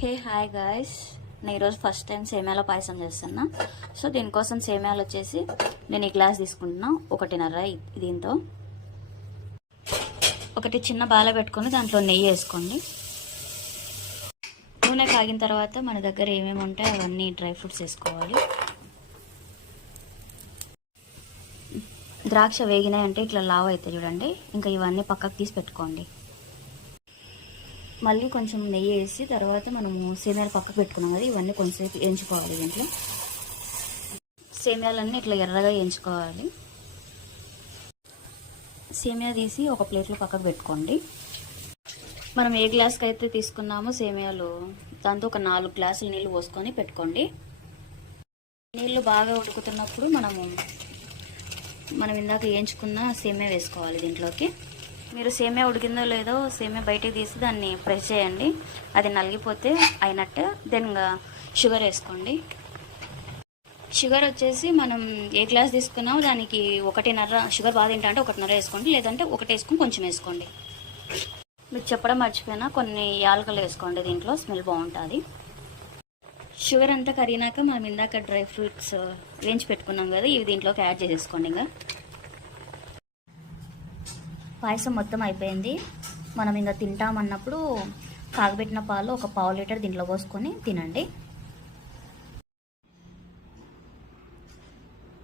Hey hi guys నేను ఈరోజు first time సేమ్యాల పాయసం చేస్తున్నా. సో దీనికోసం సేమ్యాలు వచ్చేసి నేను ఈ గ్లాస్ తీసుకుంటున్నా. ఒకటిన్నర దీంతో. ఒకటి చిన్న బాల పెట్టుకొని దాంట్లో నెయ్యి వేసుకోండి. నూనె కాగిన తర్వాత మన దగ్గర ఏమేమి ఉంటాయి అవన్నీ డ్రై ఫ్రూట్స్ వేసుకోవాలి. ద్రాక్ష వేగినాయి అంటే ఇట్లా లావ్ అవుతాయి చూడండి. ఇంకా ఇవన్నీ పక్కకు తీసి పెట్టుకోండి. మళ్ళీ కొంచెం నెయ్యి వేసి తర్వాత మనము సేమ్యాలు పక్కకు పెట్టుకున్నాం కదా ఇవన్నీ కొంచెంసేపు వేయించుకోవాలి దీంట్లో. సేమ్యాలన్నీ ఇట్లా ఎర్రగా వేయించుకోవాలి. సేమియా తీసి ఒక ప్లేట్లో పక్కకు పెట్టుకోండి. మనం ఏ గ్లాస్కి అయితే తీసుకున్నామో సేమియాలు దాంతో ఒక నాలుగు గ్లాసులు నీళ్ళు పోసుకొని పెట్టుకోండి. నీళ్ళు బాగా ఉడుకుతున్నప్పుడు మనము మనం ఇందాక వేయించుకున్న సేమియా వేసుకోవాలి దీంట్లోకి. మీరు సేమే ఉడికిందో లేదో సేమే బయటికి తీసి దాన్ని ప్రెస్ చేయండి. అది నలిగిపోతే అయినట్టు దెన్ షుగర్ వేసుకోండి. షుగర్ వచ్చేసి మనం ఏ గ్లాస్ తీసుకున్నామో దానికి ఒకటిన్నర షుగర్ బాగా తింటా అంటే ఒకటిన్నర వేసుకోండి. లేదంటే ఒకటి వేసుకుని కొంచెం వేసుకోండి. మీకు చెప్పడం మర్చిపోయినా కొన్ని యాలకలు వేసుకోండి. దీంట్లో స్మెల్ బాగుంటుంది. షుగర్ అంతా కరిగినాక మనం ఇందాక డ్రై ఫ్రూట్స్ వేయించి పెట్టుకున్నాం కదా ఇవి దీంట్లోకి యాడ్ చేసేసుకోండి ఇంకా. పాయసం మొత్తం అయిపోయింది. మనం ఇంకా తింటామన్నప్పుడు కాగబెట్టిన పాలు ఒక పావు లీటర్ దీంట్లో పోసుకొని తినండి.